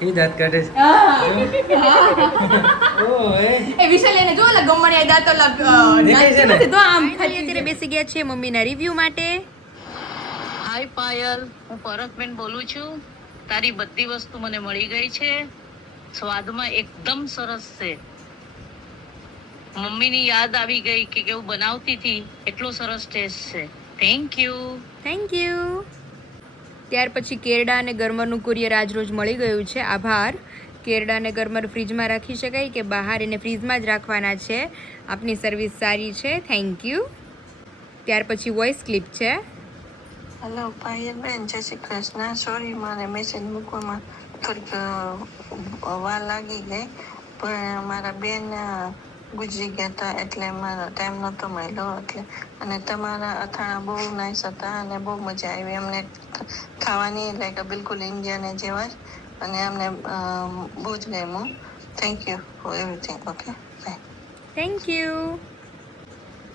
એ દાંત કાઢે છે. એ વિશાલ એને જો લા ગમણિયા દાંતો દેખાય છે ને? તો આમ અત્યારે બેસી ગયા છે મમ્મીના રિવ્યુ માટે. હાય પાયલ, હું પરસબેન બોલું છું. તારી બધી વસ્તુ મને મળી ગઈ છે. સ્વાદમાં એકદમ સરસ છે. મમ્મીની યાદ આવી ગઈ કે કેવું બનાવતી હતી, એટલો સરસ ટેસ્ટ છે. Thank you. Thank you. ત્યાર પછી કેરડા અને ગરમરનું કુરિયર આજ રોજ મળી ગયું છે. આભાર. કેરડા અને ગરમર ફ્રીજમાં રાખી શકાય કે બહાર એને ફ્રીજમાં જ રાખવાના છે. આપની સર્વિસ સારી છે. Thank you. ત્યાર પછી વોઇસ ક્લિપ છે. હેલો પાયલબેન, જય શ્રી કૃષ્ણ. સોરી, મારે મેસેજ મૂકવામાં થોડીક વાર લાગી ગઈ, પણ મારા બેન ગુજરી ગયા હતા એટલે મારો ટાઈમ નહોતો મળ્યો એટલે. અને તમારા અથાણા બહુ નાઇસ હતા અને બહુ મજા આવી અમને ખાવાની, લાઈક બિલકુલ ઇન્ડિયાને જેવા જ, અને અમને બહુ જ ગમ્યું. Thank you for everything. Okay, bye. Thank you.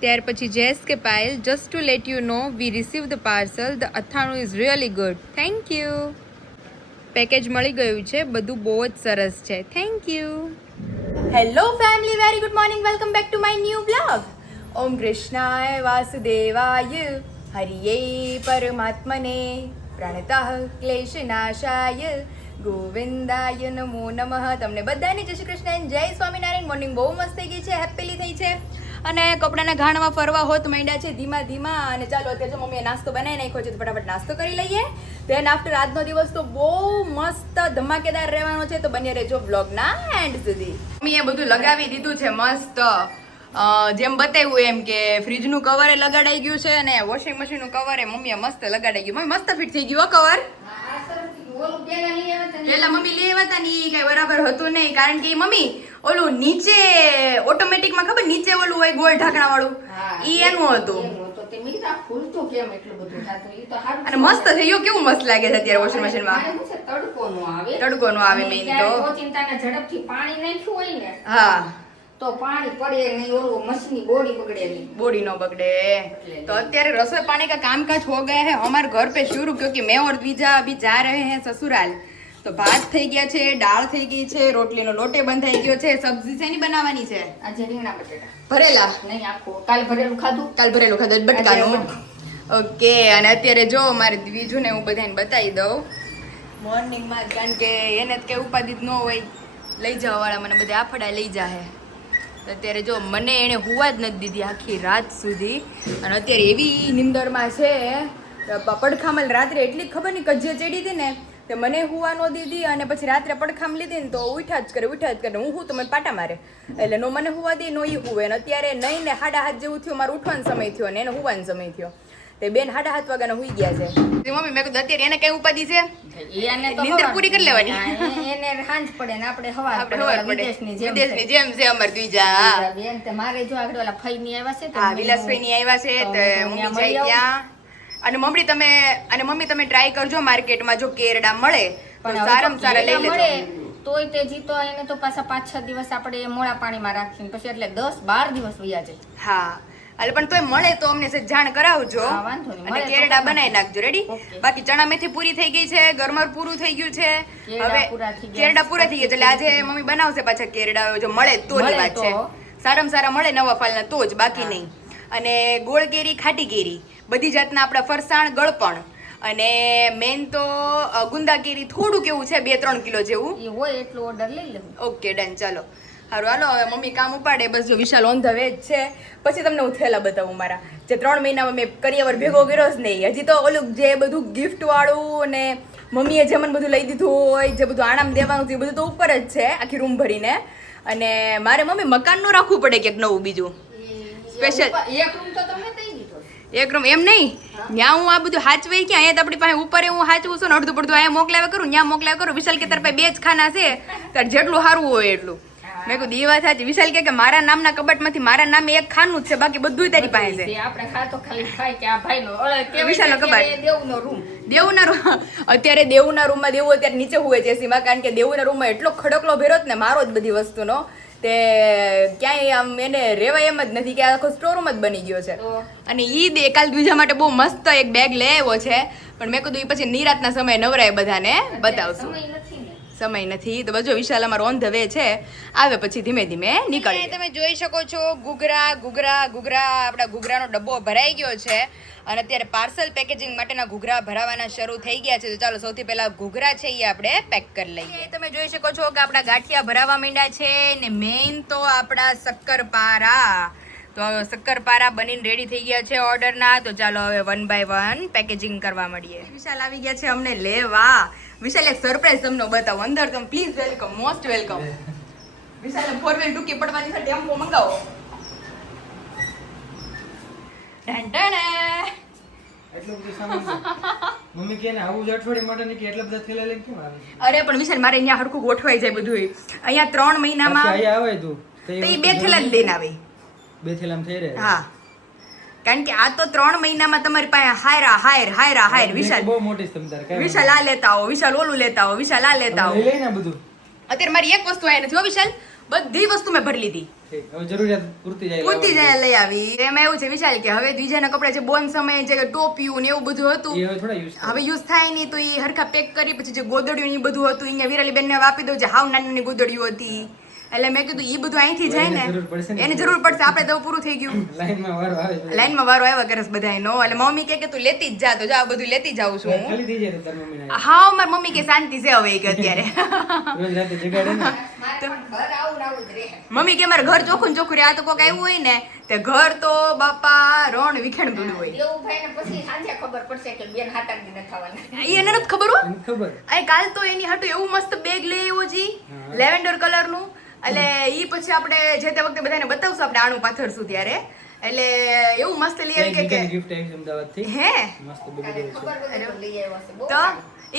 ત્યાર પછી જેસ કે Payal, just to let you know we receive the parcel. The અથાણું is really good. Thank you. Package મળી ગયું છે, બધું બહુ જ સરસ છે. Thank you. Hello family, very good morning. Welcome back to my new blog. ઓમ કૃષ્ણાય વાસુદેવાય હરિયે પરમાત્મને પ્રણતઃ ક્લેશનાશાય ગોવિંદાય નમો નમઃ. તમને બધાને જય શ્રી કૃષ્ણ, જય સ્વામિનારાયણ. મોર્નિંગ બહુ મસ્ત થઈ ગઈ છે, હેપીલી થઈ છે, અને કપડાના ઘાણમાં ફરવા હોત માંડ્યા છે ધીમા ધીમા. અને ચાલો અત્યારે જો મમ્મીએ નાસ્તો બનાવી નાખ્યો છે તો ફટાફટ નાસ્તો કરી લઈએ. ધેન આફ્ટર આજનો દિવસ તો બહુ મસ્ત ધમાકેદાર રહેવાનો છે, તો બને રહેજો બ્લોગના એન્ડ સુધી. મમ્મીએ બધું લગાવી દીધું છે મસ્ત, જેમ બતાવ્યું એમ કે ફ્રીજનું કવર લગાડાઈ ગયું છે અને વોશિંગ મશીનનું કવર મમ્મીએ મસ્ત લગાડાઈ ગયું. મમ્મી મસ્ત ફિટ થઈ ગયું કવર. પેલા મમ્મી લેવા હતા ને ઈ કઈ બરાબર હતું નહીં, કારણ કે મમ્મી ઓલું નીચે ઓટોમેટિક માં ખબર નીચે ઓલું હોય ગોળ ઢાંકણા વાળું, ઈ એનું હતું. અને મસ્ત થઈ ગયું, કેવું મસ્ત લાગે છે અત્યારે વોશિંગ મશીન માં. તડકો નો આવે મેઇન તો. ઝડપથી પાણી નાખ્યું હોય ને હા તો પાણી પડે નહીં, ઓલું મશીનની બોડી બગડે નહીં. બોડી નો બગડે. तो અત્યારે રસોઈ पानी का कामकाज हो गया है हमारे घर पे शुरू, क्योंकि मैं और द्विजा अभी जा रहे हैं ससुराल. तो भात થઈ ગયા છે, દાળ થઈ ગઈ છે, રોટલીનો લોટે બંધાઈ ગયો છે. સબ્જી શેની બનાવવાની છે આજે રીંગણા બટેટા ભરેલા? નહીં આખું, કાલ ભરેલું ખાધું. કાલ ભરેલું ખાધું બટકાનું. ઓકે. અને અત્યારે જો મારે દ્વિજુ ને હું બધાને બતાવી દઉં મોર્નિંગમાં, કારણ કે એને કઈ ઉપાધિ જ ન હોય, લઈ જવા વાળા મને બધા આફડા લઈ જાહે. અત્યારે જો મને એને હુવા જ નથી દીધી આખી રાત સુધી, અને અત્યારે એવી નિંદરમાં છે પડખામાં. રાત્રે એટલી ખબર નહીં કજે ચડી હતી ને તે મને હુવા ન દીધી, અને પછી રાત્રે પડખામ લીધી ને તો ઉઠા જ કરે. હું હું તો મને પાટા મારે, એટલે નો મને હુવા દે નો ઈ હુવે. અને અત્યારે નહીં ને 7:30 જેવું થયું, મારો ઉઠવાનો સમય થયો ને એને હુવાનો સમય થયો. તે બેન 7:30 વાગ્યાના હુઈ ગયા છે. મમ્મી મેં કીધું અત્યારે એને કઈ ઉપાધિ છે, એને તો નીંદર પૂરી કરી લેવાની. એને સાંજ પડે ને આપણે હવાર આપણે ખબર પડે વિદેશની જેમ વિદેશની જેમ છે અમાર દ્વિજા. બેન તે મારે જો આગળ ઓલા ફઈની આવ્યા છે તો હા વિલાસભાઈ ની આવ્યા છે તો મમ્મી જાય ત્યાં. અને મમ્મી તમે ટ્રાય કરજો માર્કેટમાં જો કેરડા મળે તો સારામાં સારા લઈ લેજો. તોય તે જીતો એને તો પાછા 5-6 દિવસ આપણે મોળા પાણીમાં રાખીને પછી એટલે 10-12 દિવસ વયા જાય. હા એટલે પણ તોય મળે તો અમને સહેજ જાણ કરાવજો. હા, વાંધો નહીં. અને મળે તો કેરડા વાંધો બનાવી નાખજો. રેડી? ઓકે. બાકી ચણા મેથી પૂરી થઈ ગઈ છે, ગરમર પૂરું થઈ ગયું છે, કેરડા પૂરા થઈ ગયા. કેરડા પૂરા થઈ ગયા છે. એટલે આજે મમ્મી બનાવશે પાછા કેરડા, જો મળે તો ની મળે વાત છે. તો. સારામાં સારા મળે નવા ફાલના તો જ, બાકી નહીં. અને ગોળ કેરી, ખાટી કેરી, બધી જાતના આપણા ફરસાણ, ગળપણ, અને મેન તો ગુંદા કેરી થોડું કેવું છે 2-3 કિલો જેવું. એ હોય એટલો ઓર્ડર લઈ લેવું. Okay done. ચાલો સારું હાલો હવે મમ્મી કામ ઉપાડે. બસ જો વિશાલ ઓન ધ વે જ છે. પછી તમને હું થેલા બતાવું મારા જે 3 મહિનામાં મેં કરિયાવર ભેગો કર્યો જ નહીં. હજી તો ઓલું જે બધું ગિફ્ટ વાળું અને મમ્મીએ જે મને બધું લઈ દીધું હોય, જે બધું આરામ દેવાનું હતું એ બધું તો ઉપર જ છે આખી રૂમ ભરીને. અને મારે મમ્મી મકાનનું રાખવું પડે ક્યાંક નવું બીજું સ્પેશિયલ. એક રૂમ તો તમને દઈ દીધો. એક રૂમ એમ નહીં, ત્યાં હું આ બધું હાચવાઈ ક્યાં, અહીંયા તો આપણી પાસે ઉપર હું હાચવું છું ને અડધું પડધું અહીંયા મોકલાવ્યા કરું, ત્યાં મોકલાવ્યા કરું. વિશાલ કે તાર પાસે 2 જ ખાના છે, તાર જેટલું સારું હોય એટલું. મેં કીધું એ વાત સાચી. વિશાલ કે મારા નામના કબાટમાંથી મારા નામે એક ખાનું જ છે, બાકી બધું તારી પાસે છે. આપણે ખાતો ખાલી ખાય કે આ ભાઈનો વિશાલનો કબાટ. દેવનો રૂમ. દેવુના રૂમ અત્યારે દેવુના રૂમમાં દેવું અત્યારે નીચે હુવે છે એસીમાં, કારણ કે દેવુના રૂમમાં એટલો ખડકલો ભેરો જ ને મારો જ બધી વસ્તુનો, તે ક્યાંય આમ એને રેવાય એમ જ નથી, કે આખો સ્ટોરૂમ જ બની ગયો છે. અને ઈ કાલ દ્વિજા માટે બહુ મસ્ત એક બેગ લઈ આવ્યો છે, પણ મેં કીધું એ પછી નિરાતના સમયે નવરાય બધાને બતાવશું. સમય નથી તો બજો વિશાલ અમારો ઓન ધ વે છે, આવે પછી ધીમે ધીમે નીકળીએ. તમે જોઈ શકો છો ઘૂઘરા આપણા ઘૂઘરાનો ડબ્બો ભરાઈ ગયો છે અને અત્યારે પાર્સલ પેકેજિંગ માટેના ઘૂઘરા ભરાવાના શરૂ થઈ ગયા છે. તો ચાલો સૌથી પહેલા ઘૂઘરા છે એ આપણે પેક કરી લઈએ. તમે જોઈ શકો છો કે આપણા ગાંઠિયા ભરાવા માંડ્યા છે ને મેઇન તો આપણા શક્કરપારા. તો શક્કરપારા બનીને રેડી થઈ ગયા છે ઓર્ડરના. તો ચાલો હવે 1 by 1 પેકેજિંગ કરવા માંડીએ. વિશાલ આવી ગયા છે અમને લેવા. વિશાલ એક સરપ્રાઈઝ તમને બતાવો. અંદર તમે please welcome, most welcome. Vishal 4 wheel ટૂંકી પડવાની છે, ટેમ્પો મંગાવો. એટલું બધું સામાન છે. મમ્મી કે ને આવું જ અઠવાડિયા માટે ને કે એટલા બધા થેલા લઈને કેમ આવે? અરે પણ વિશાલ મારે અહીંયા હરખું ગોઠવાઈ જાય બધું. અહીંયા 3 મહિનામાં અહીંયા આવે તું તો એ 2 થેલા જ લઈને આવે. 2 થેલામાં થઈ રહે. હા, કારણ કે આ તો 3 મહિનામાં તમારી પાસે હાયર વિશાલ બહુ મોટી છે તમ તારે કાંઈ વિશાલ આ લેતા આવો, વિશાલ ઓલું લેતા આવો, વિશાલ આ લેતા આવો. લઈ લઈને બધું. અત્યારે મારી એક વસ્તુ આવી નથી હો વિશાલ, બધી વસ્તુ મેં ભરી લીધી. ઠીક, હવે જરૂરિયાત પૂરતી જાય લઈ આવી. એમાં એવું છે વિશાલ કે હવે દ્વિજાના કપડા છે બોન સમયે જે ટોપિયું ને એવું બધું હતું એ હવે થોડા યુઝ હવે યુઝ થાય નહીં તો એ હરખા પેક કરી પછી જે ગોદડિયું ને એ બધું હતું અહીંયા વિરાલી બેન ને આપી દઉં છે. હાવ નાની ગોદડિયું હતી એટલે મેં કીધું એ બધું અહીંથી જાય ને એને જરૂર પડશે. આપણે તો પૂરું થઈ ગયું. લાઈનમાં વારો આવે છે. લાઈનમાં વારો આવ્યા કરે બધાય નો. એટલે મમ્મી કે તું લેતી જ જા. તો જા બધું લેતી જાઉં છું હું. ખાલી થઈ જાય તો તાર મમ્મીને હા મારી મમ્મી કે શાંતિ છે હવે કે અત્યારે રોજ રાતે જગાડે ને. ઘર આવું જ રહે. મમ્મી કે મારે ઘર ચોખ્ખું ને ચોખ્ખું રે. આ તો કોક આવ્યું હોય ને તે ઘર તો બાપા રણ વિખેણ બધું હોય. દેવુભાઈને પછી સાંજે ખબર પડશે કે બેન હાથ આગળ ન થવાના. એને નથી ખબર હો. એને ખબર. આ કાલ તો એની હાટુ એવું મસ્ત બેગ લઈ આવ્યો જી લેવેન્ડર કલર નું. એટલે ઈ પછી આપણે જે તે વખતે બધાને બતાવશું આપણે આણું પાથરશું ત્યારે. એટલે એવું મસ્ત લઈ આવી કે ગિફ્ટ આવી છે અમદાવાદથી. હે મસ્ત બધું છે. ખબર વગર લઈ આવ્યા છે. બહુ તો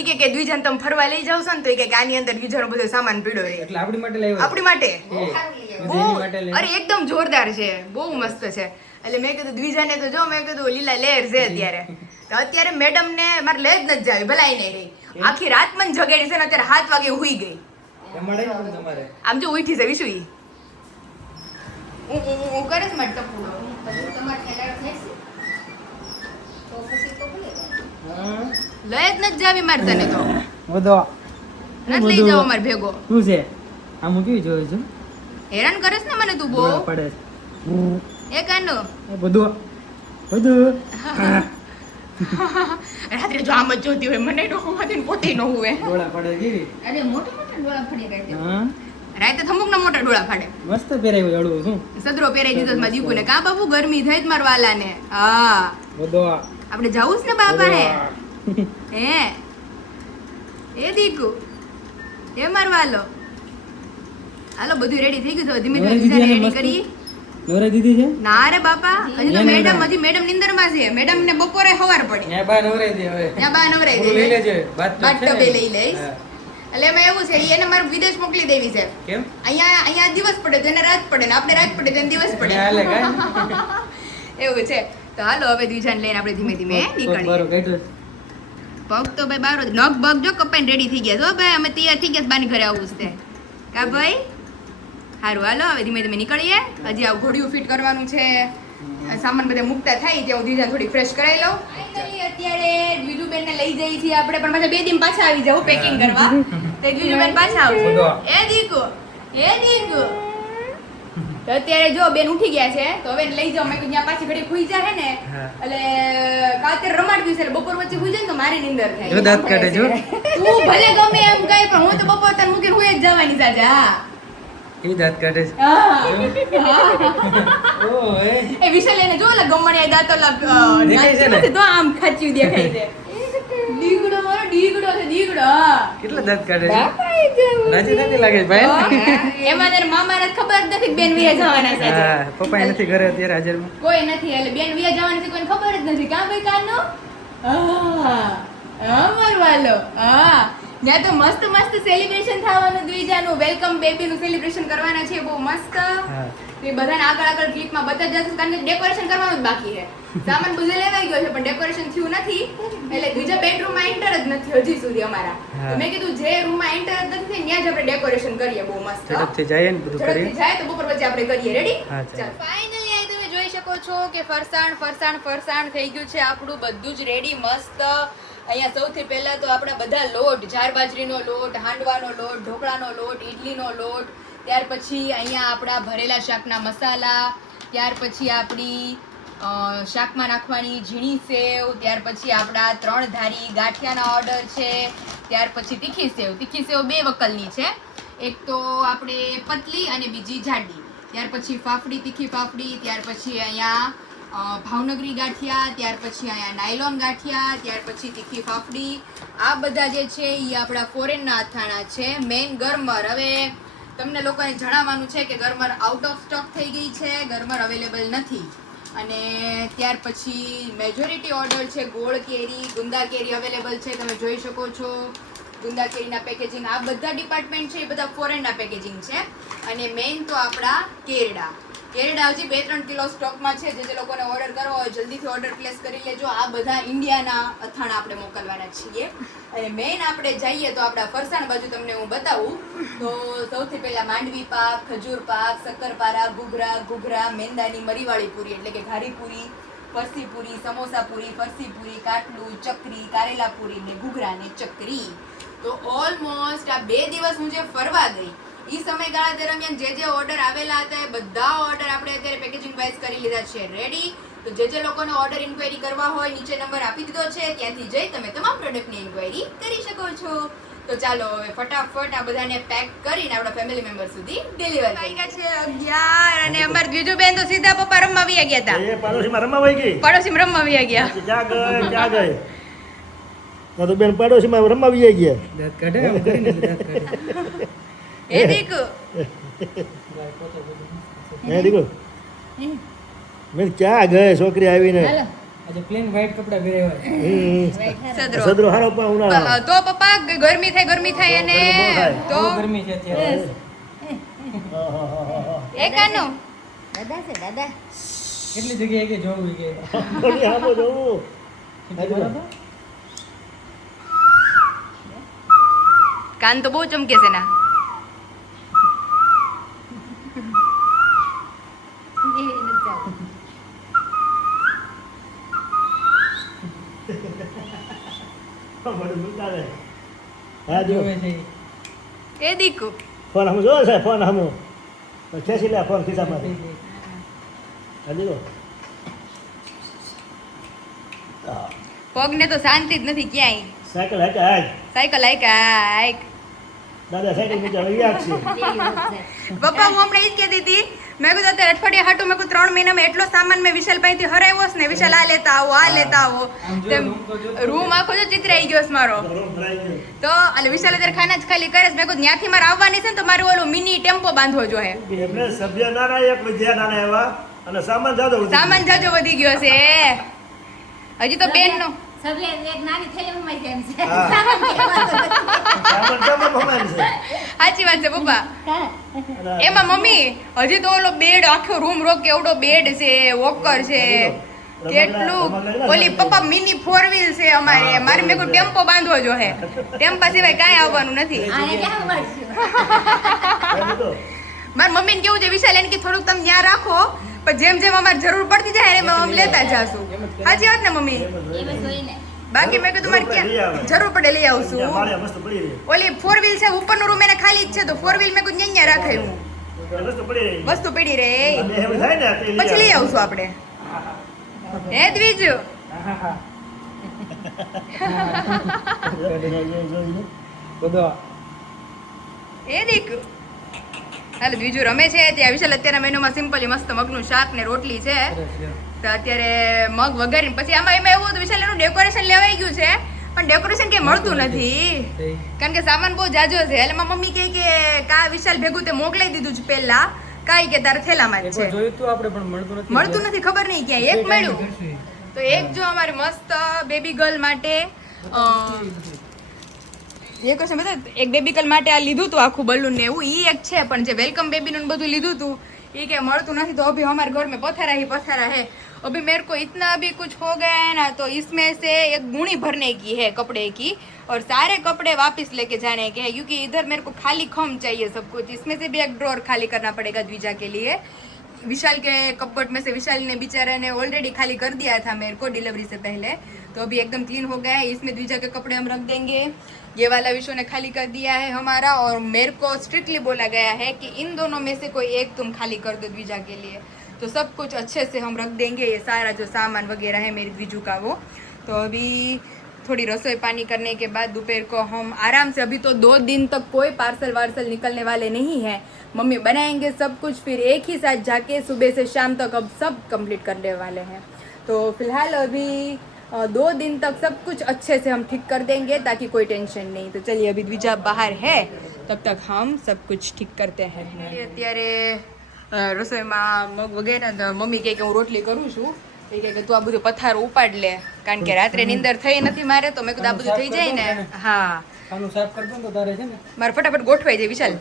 ઈ કે દ્વિજાને તમે ફરવા લઈ જાવ છો ને તો ઈ કે આની અંદર દ્વિજાનો બધો સામાન પીડ્યો રહે એટલે આપણી માટે લાવ્યા. આપણી માટે. સારું લઈ આવ્યા. બહુ જેની માટે લઈ. અરે એકદમ જોરદાર છે, બહુ મસ્ત છે. એટલે મેં કીધું દ્વિજાને તો જો મેં કીધું લીલા લેર છે અત્યારે. તો અત્યારે મેડમ ને મારે લે જ નથી જાવી ભલાઈ નહીં રહી. આખી રાત મને જગાડી છે ને અત્યારે 7 વાગે હુઈ ગઈ. એમાં ડાઈ પણ તમારે. આમ જો ઉઠી છે વિશુ ઈ હું કરે છે મારે ટપુડો. બધું તમારે ખેલાડ થશે તો પછી તો ભલે હા. લઈ જ નથી જાવી મારે તને તો વધો. નથી લઈ જાવ મારે ભેગો. શું છે? આમ હું કેવી જોઈ છું? હેરાન કરે છે ને મને તું બહુ. ગોળા પડે છે. એ કાનો એ બધું. બધું. રાત્રે જો આમ જ જોતી હોય મને નો હોવાથી પોતે નો હોય. ગોળા પડે કેવી? અરે મોટા મોટા ડોળા ફરી ગયા છે. હા. રાતે થમુક ના મોટા ડોળા ફાડે. મસ્ત પહેરાવ્યું હળવું શું? સદરો પહેરાઈ દીધો મારા દીકુને. કા બાપુ ગરમી થઈ જ મારા વાલાને. હા બધો. આપણે જાવું છે ને બાપા હે એ દીકુ એ મારો વાલો. હાલો બધું રેડી થઈ ગયું છે. ધીમે ધીમે બીજાને રેડી કરી. નવરા દીધી છે? ના રે બાપા હજી તો મેડમ નિંદર માં છે. મેડમ ને બપોરે સવાર પડી. ત્યાં બા નવરાઈ દે હવે. ત્યાં બા નવરાઈ હું લઈ દે. લેજે. બાથ ટબે લઈ લઈશ. એટલે એમાં એવું છે એને મારે વિદેશ મોકલી દેવી છે. કેમ? અહીંયા દિવસ પડે તો એને રાત પડે ને આપણે રાત પડે તો એને દિવસ પડે. હાલે કાંઈ? એવું છે. તો હાલો હવે દ્વિજાને લઈને આપણે ધીમે ધીમે નીકળીએ. બારો કાઢ્યો. પગ તો ભાઈ બારો નખ બગ જો કપાઈને રેડી થઈ ગયા છો ભાઈ. અમે તૈયાર થઈ ગયા બાની ઘરે આવું છે કા ભાઈ. સારું હાલો હવે ધીમે ધીમે નીકળીએ. હજી આ ઘોડિયું ફિટ કરવાનું છે. સામાન બધા મુકતા થાય ત્યાં હું દ્વિજા થોડી ફ્રેશ કરાવી લઉં. ફાઇનલી અત્યારે દ્વિજુબેન ને લઈ જઈ છીએ આપણે પણ પાછા 2 દિન પાછા આવી જાવ પેકિંગ કરવા. તો દ્વિજુબેન પાછા આવશે. એ દીકુ તો અત્યારે જો બેન ઉઠી ગયા છે તો હવે લઈ જાવ. મેં ત્યાં પાછી ઘડી ખુઈ જાય ને એટલે કાતર રમાડવી છે. બપોર વચ્ચે ખુઈ જાય ને તો મારી નીંદર થાય. જો દાંત કાઢે જો. તું ભલે ગમે એમ કઈ પણ હું તો બપોર તને મૂકીને હુઈ જ જવાની સાજે. હા એ દાંત કાઢે છે. ઓય. એ વિશાલ એને જો ઓલા ગમણિયા દાંતો દેખાય છે ને? તો આમ ખાચ્યું દેખાય છે. દીકડો મારો દીકડો છે દીકડો. કેટલા દાંત કાઢે છે? રાજી નથી લાગે છે ભાઈ. એમાં તારા મામાને ખબર જ નથી કે બેન વિયા જવાના છે આજે. હા, પપ્પા નથી ઘરે અત્યારે હાજરમાં. કોઈ નથી એટલે બેન વિયા જવાની છે કોઈને ખબર જ નથી. કાં ભાઈ કાનો વાલો. હા ત્યાં તો મસ્ત મસ્ત સેલિબ્રેશન થવાનું દ્વિજાનું વેલકમ બેબીનું સેલિબ્રેશન કરવાના છે બહુ મસ્ત. હા. એ બધાને આગળ ક્લિપમાં બતા જશું કારણ કે ડેકોરેશન કરવાનું જ બાકી છે. સામાન બધું લેવાઈ ગયો છે પણ ડેકોરેશન થયું નથી. એટલે બીજા બેડરૂમમાં એન્ટર જ નથી હજી સુધી અમારા. તો મેં કીધું જે રૂમમાં એન્ટર જ નથી ત્યાં જ આપણે ડેકોરેશન કરીએ બહુ મસ્ત. ઝડપથી જાય ને બધું કરીએ. ઝડપથી જાય તો બપોર વચ્ચે આપણે કરીએ. રેડી? હા, ચાલો. ચાલો ફાઇનલી અહીં તમે જોઈ શકો છો કે ફરસાણ થઈ ગયું છે આપણું બધું જ રેડી મસ્ત. અહીંયા સૌથી પહેલા તો આપણા બધા લોટ, જાર બાજરીનો લોટ, હાંડવાનો લોટ, ઢોકળાનો લોટ, ઇડલીનો લોટ, ત્યાર પછી અહીંયા આપણા ભરેલા શાકના મસાલા, ત્યાર પછી આપણી શાકમાં નાખવાની ઝીણી સેવ, ત્યાર પછી આપણા 3 ધારી ગાંઠિયાના ઓર્ડર છે, ત્યાર પછી તીખી સેવ 2 વકલની છે, એક તો આપણે પતલી અને બીજી જાડી, ત્યાર પછી ફાફડી, તીખી ફાફડી, ત્યાર પછી અહીંયા ભાવનગરી ગાંઠિયા, ત્યાર પછી અહીંયા નાયલોન ગાંઠિયા, ત્યાર પછી તીખી ફાફડી. આ બધા જે છે એ આપણા ફોરેનના અથાણા છે. મેઇન ગરમર, હવે તમને લોકોને જણાવવાનું છે કે ગરમર આઉટ ઓફ સ્ટોક થઈ ગઈ છે, ગરમર અવેલેબલ નથી. અને ત્યાર પછી મેજોરિટી ઓર્ડર છે ગોળ કેરી, ગુંદા કેરી અવેલેબલ છે, તમે જોઈ શકો છો. ગુંદા કેરીના પેકેજિંગ, આ બધા ડિપાર્ટમેન્ટ છે એ બધા ફોરેનના પેકેજિંગ છે. અને મેઇન તો આપણા કેરડા હજી 2-3 કિલો સ્ટોકમાં છે. જે લોકોને ઓર્ડર કરવો હોય જલ્દીથી ઓર્ડર પ્લેસ કરી લેજો. આ બધા ઇન્ડિયાના અથાણા આપણે મોકલવાના છીએ. અને મેઇન આપણે જઈએ તો આપણા ફરસાણ બાજુ તમને હું બતાવું તો સૌથી પહેલા માંડવી પાક, ખજૂર પાક, શક્કરપારા, ઘૂઘરા, મેંદાની મરીવાળી પૂરી એટલે કે ઘારી પૂરી, ફરસી પૂરી, સમોસા પૂરી, ફરસી પૂરી, કાટલું, ચકરી, કારેલા પૂરી ને ઘૂઘરા ને ચકરી. તો ઓલમોસ્ટ આ 2 દિવસ હું જે ફરવા ગઈ એ સમયગાળા દરમિયાન જે ઓર્ડર આવેલા હતા એ બધા ઓર્ડર આપણે અત્યારે પેકેજિંગ વાઇઝ કરી લીધા છે રેડી. તો જે લોકોને ઓર્ડર ઇન્ક્વાયરી કરવા હોય નીચે નંબર આપી દીધો છે, ત્યાંથી જઈ તમે તમામ પ્રોડક્ટની ઇન્ક્વાયરી કરી શકો છો. તો ચાલો હવે ફટાફટ આ બધાને પેક કરીને આપણા ફેમિલી મેમ્બર સુધી ડિલિવર કરી ગયા છે 11 અને અમાર બીજું બેન તો સીધા પપ્પા રમવા આવી ગયા હતા. એ પાડોશીમાં રમવા વઈ ગઈ, પડોશીમાં રમવા આવી ગયા. ક્યાં ગઈ તો બેન પાડોશીમાં રમવા વઈ ગયા. દાંત કાઢે આમ કરીને દાંત કાઢે. એ દીકુ હે દીકરો બેન ક્યાં ગઈ છોકરી આવીને? આજે પ્લેન વ્હાઈટ કપડા પહેર્યા. સદરો સદરો હારો પણ ઉનાળા તો પપ્પા ગરમી થાય અને તો બહુ ગરમી છે અત્યારે. એ કાનો કેટલી જગ્યાએ કે જોવું કે થોડી હામો જોવું. કાન તો બહુ ચમકે છે ના. હા જો જોવે છે. એ દીકુ ફોન હમ જોવે છે, ફોન હમ ખેંચી લે ફોન ખિસ્સામાંથી. હા દીકરો પગને તો શાંતિ જ નથી ક્યાંય. સાયકલ હાકે હાક સાયકલ હાઈક દાદા સાયકલ નીચે આવી છે. પપ્પા હું હમણાં ઈ જ કહેતી હતી, મેં કીધું અત્યારે અઠવાડિયા હાટું મેં કીધું 3 મહિનામાં એટલો સામાન મેં વિશાલ પાસેથી હરાવ્યો છે ને, વિશાલ આ લેતા આવો તેમ રૂમ આખો જો ચિતરાઈ ગયો છે મારો. તો એટલે વિશાલ અત્યારે ખાના જ ખાલી કરે છે. મેં કીધું ત્યાંથી મારે આવવાની છે ને તો મારે ઓલો મિની ટેમ્પો બાંધવો જોઈએ. એમને સભ્ય નાના એક વિદ્યા નાના એવા અને સામાન જાજો વધી સામાન જાજો વધી ગયો છે. હજી તો બેન નો સામાન ભમાય છે. સાચી વાત છે પપ્પા. એમાં મમ્મી હજી તો ઓલો બેડ આખો રૂમ રો કેવડો બેડ છે, વોકર છે, કેટલું ઓલી પપ્પા મિની 4 વ્હીલ છે અમારે. મારે મેં કોઈ ટેમ્પો બાંધવો જોઈએ. ટેમ્પા સિવાય કાંઈ આવવાનું નથી. મારી મમ્મીને કેવું છે વિશાલ એને કે થોડુંક તમે ત્યાં રાખો, પણ જેમ જેમ અમારે જરૂર પડતી જાય એમ અમે લેતા જાશું. સાચી વાત ને મમ્મી? બાકી મેં કીધું મારે ક્યાં જરૂર પડે લઈ આવશું. માળિયા મસ્ત પડી રહી ઓલી 4 વ્હીલ છે ઉપરનો રૂમ એને ખાલી જ છે તો 4 વ્હીલ મેં કીધું અહીંયા રાખે હું મસ્ત પડી રહી વસ્તુ પડી રહે અને એમ થાય ને તે પછી લઈ આવશું આપણે. હે દ્વિજુ બધો એ દીકુ હાલ દ્વિજુ રમે છે. ત્યાં વિશાલ અત્યારના મેનુમાં સિમ્પલી મસ્ત મગનું શાક ને રોટલી છે. તો અત્યારે મગ વઘારીને પછી આમાં એમાં એવું હતું વિશાલ એનું ડેકોરેશન લેવાઈ ગયું છે પણ ડેકોરેશન કે મળતું નથી કારણ કે સામાન બહુ જાજો છે. એટલે મારી મમ્મી કહે કે કા વિશાલ ભેગું તે મોકલાઈ દીધું છે પહેલા કાંઈ કે તારા થેલામાં જ છે. જોયું તું આપણે પણ મળતું નથી ખબર નહીં ક્યાંય એક મળ્યું. તો એક જો અમારે મસ્ત બેબી ગર્લ માટે એક બેબી ગર્લ માટે આ લીધું હતું આખું બલૂન ને એવું ઈ એક છે પણ જે વેલકમ બેબી નું બધું લીધું હતું ये क्या મળતું નથી तो अभी हमारे घर में पथरा है अभी मेरे को इतना अभी कुछ हो गया है ना तो इसमें से एक गुणी भरने की है कपड़े की और सारे कपड़े वापस लेके जाने के हैं क्योंकि इधर मेरे को खाली खम चाहिए सब कुछ. इसमें से भी एक ड्रॉर खाली करना पड़ेगा द्विजा के लिए. विशाल के कपबोर्ड में से विशाल ने बेचारा ने ऑलरेडी खाली कर दिया था मेरे को डिलीवरी से पहले, तो अभी एकदम क्लीन हो गया है। इसमें द्विजा के कपड़े हम रख देंगे। ये वाला विशु ने खाली कर दिया है हमारा, और मेरे को स्ट्रिक्टली बोला गया है कि इन दोनों में से कोई एक तुम खाली कर दो द्विजा के लिए। तो सब कुछ अच्छे से हम रख देंगे, ये सारा जो सामान वगैरह है मेरी द्विजू का वो। तो अभी थोड़ी रसोई पानी करने के बाद दोपहर को हम आराम से, अभी तो 2 दिन तक कोई पार्सल वार्सल निकलने वाले नहीं है, मम्मी बनाएंगे सब कुछ, फिर एक ही साथ जाके सुबह से शाम तक अब सब कंप्लीट करने वाले हैं। तो फिलहाल अभी 2 दिन तक सब कुछ अच्छे से हम ठीक कर देंगे ताकि कोई टेंशन नहीं। तो चलिए अभी द्विजा बाहर है, तब तक हम सब कुछ ठीक करते हैं। અત્યારે રસોઈમાં મગ વગેરે મમ્મી કહે કે હું રોટલી કરું છું, એ કહે કે તું આ બધું પથારો ઉપાડ લે, કારણ કે રાત્રે નીંદર થઈ નથી મારે, તો મેં કીધું આ બધું થઈ જાય ને, હા ખાનું સાફ કરી દો ને તો તારે છે ને મારે ફટાફટ ગોઠવાઈ જાય વિશાલ,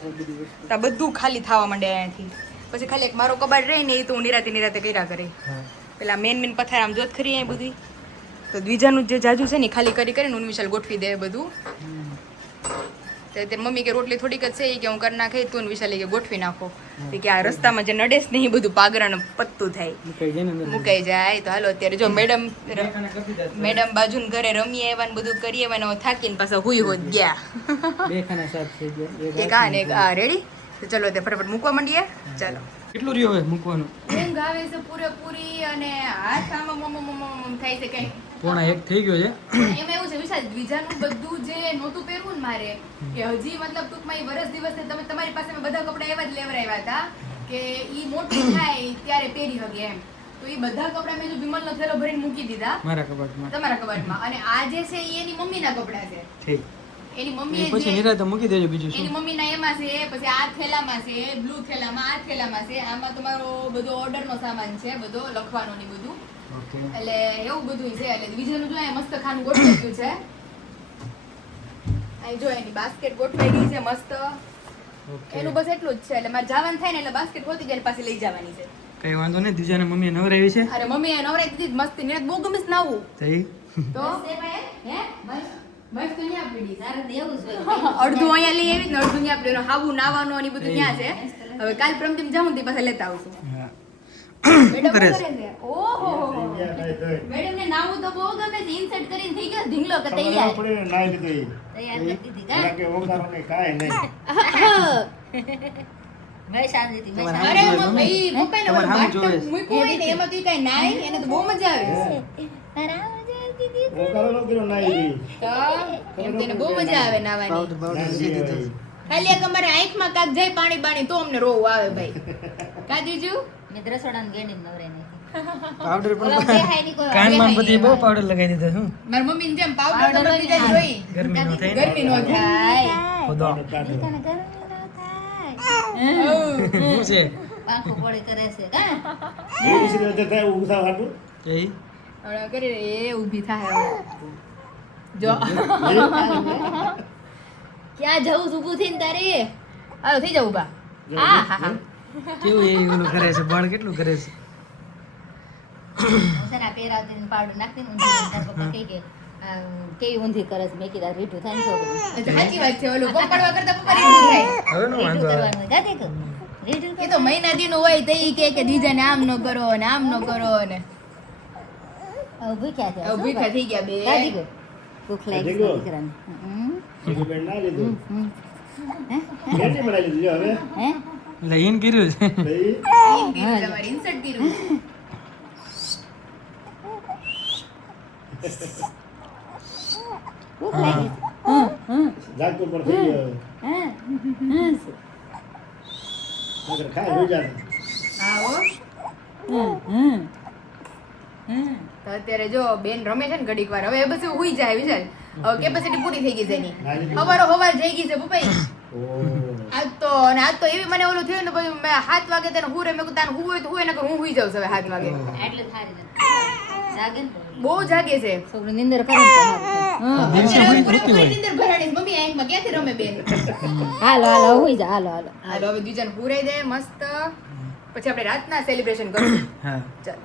તો આ બધું ખાલી થવા માંડે અહીંયાથી। પછી ખાલી એક મારો કબાટ રહી ને એ તો હું નિરાતે કર્યા કરે, પેલા મેન પથાર આમ જોત ખરી અહીં બધી, તો દ્વિજાનું જે જાજુ છે ને ખાલી કરીને હું વિશાલ ગોઠવી દે બધું। તો ત્યારે મમ્મી કે રોટલી થોડીક જ છે કે હું કરી નાખે, તું વિશાલ કે ગોઠવી નાખો, કે આ રસ્તામાં જે નડેશ નહીં બધું પાગરાનું પત્તું થાય, મુકાઈ જાય ને અંદર મુકાઈ જાય। તો હાલો અત્યારે જો મેડમ ખાના કરી દીધા મેડમ બાજુને ઘરે રમી આવ્યા ને બધું કરી આવ્યા ને થાકીને પાછા હુઈ હોત ગયા। 2 ખાના સાફ થઈ ગયા એક આ ને એક આ રેડી। તો ચલો તે ફટાફટ મૂકવા માંડીએ, ચાલો। કેટલું રહ્યું હવે મૂકવાનું ઊંઘ આવે છે પૂરેપૂરી અને હાથ આમાં થાય છે કઈ 1:30 થઈ ગયો છે એમાં એવું છે વિશાલ, દ્વિજાનું બધું જે નહોતું પહેરવું ને મારે, કે હજી મતલબ ટૂંકમાં એ વરસ દિવસે તમે તમારી પાસે મેં બધા કપડા એવા જ લેવરાવ્યા હતા કે ઈ મોટું થાય ત્યારે પહેરી શકે એમ, તો એ બધા કપડા મેં જો વિમલનો થેલો ભરીને મૂકી દીધા મારા કબાટમાં તમારા કબાટમાં, અને આ જે છે એ એની મમ્મીના કપડા છે, ઠીક એની મમ્મીએ પછી જે નિરાતે મૂકી દેજો બીજું એની શું મમ્મીના એમાં છે, પછી આ થેલામાં છે, બ્લુ થેલામાં, આ થેલામાં છે, આમાં તમારો બધો ઓર્ડરનો સામાન છે, બધો લખવાનો ને બધું, ઓકે એટલે એવું બધું છે। એટલે બીજાનું જો અહીંયા મસ્ત ખાનું ગોઠવાઈ ગયું છે, અહીં જો એની બાસ્કેટ ગોઠવાઈ ગઈ છે મસ્ત, ઓકે એનું બસ એટલું જ છે। એટલે મારે જવાનું થાય ને એટલે બાસ્કેટ હોતી જાય પાસે લઈ જવાની છે। કઈ વાંધો નહીં દીજાને મમ્મીએ નવરાવી છે અરે મમ્મીએ નવરાઈ દીધી મસ્ત, ને બહુ ગમે છે નાવું થઈ તો હે બસ તો ન્યા પડી અડધું અહીંયા લઈ આવી ને અડધું ન્યા પડ્યું, હાબુ નાવાનો ને બધું ત્યાં છે। હવે કાલ પ્રમદીમ જાઉં તે પાછા લેતા આવશું। હા મેડમ કરે કરે છે, ઓહો મેડમ ને નાવું તો બહુ ગમે છે, ઇન્સર્ટ કરીને થઈ ગયો ઢીંગલો કે તૈયાર અરે ભાઈ પપ્પાને તમારે સામું વાટક જોવે છે. મૂક્યું હોય ને એમાં તો ઈ કાંઈ નાય, એને તો બહુ મજા આવે તો એમ તો એને બહુ મજા આવે નાવાની। પાવડર દીધી દીધો ખાલી એક અમારે આંખમાં કાક જાય પાણી પાણી તો અમને રોવું આવે ભાઈ, કા દીજુ પાવડર પણ કાનમાં બધી બહુ પાવડર લગાવી દીધો શું મારી મમ્મી ને જેમ પાવડર તો બધી જાય જોઈ, ગરમીનો થાય ને ગરમી નો થાય। ખુદો શું છે એ હવે કરી રે, એ ઊભી થાય હવે જો ક્યાં જવું ઊભું થઈને તારે, આવો થઈ જાવ ઊભા, હા હા હા કેવું એ ઓલું કરે છે બળ કેટલું કરે છે કેવી ઊંધી કરે છે મેં કીધા રીઠું થાય ને છોકરું સાચી વાત છે, ઓલું પકડવા કરતા પપ્પા રીતું થાય। હવે નો વાંધો આવે કરવાનું ગાતી કર રીઠું એ તો મહિના દીનું હોય તો ઈ કે દીજાને આમ ન કરો ને આમ ન કરો ને ભૂખ્યા છે હવે ભૂખ્યા થઈ ગયા બે ગાતી કર ભૂખ લાગી છે દીકરાને હે એટલે ઈન કર્યું છે તમારે ઇન્સર્ટ કર્યું ભૂખ લાગી હા હો તો અત્યારે જો બેન રમે છે ને ઘડીક વાર, હવે બસ હુઈ જાય વિચાર, હવે કેપેસિટી પૂરી થઈ ગઈ છે એની, હવાર જઈ ગઈ છે પપ્પા આજ તો એવી મને ઓલું થયું ને પછી મેં 7 વાગે તેને હુરે, મેં કીધું તાને હુવું હોય તો હુએ, નકર હું હુઈ જાઉં છું હવે 7 વાગે, એટલે થારી જાગે ને બહુ જાગે છે છોકરું નિંદર કરે ને અત્યારે હવે પૂરેપૂરી નીંદર ભરાણી છે. મમ્મી આંખમાં ક્યાંથી રમે બેન, હાલો હાલો હોઈ જા હાલો હાલો હાલો હવે બીજાને હુરાઈ દે મસ્ત, પછી આપણે રાતના સેલિબ્રેશન કરીશું। હા ચાલ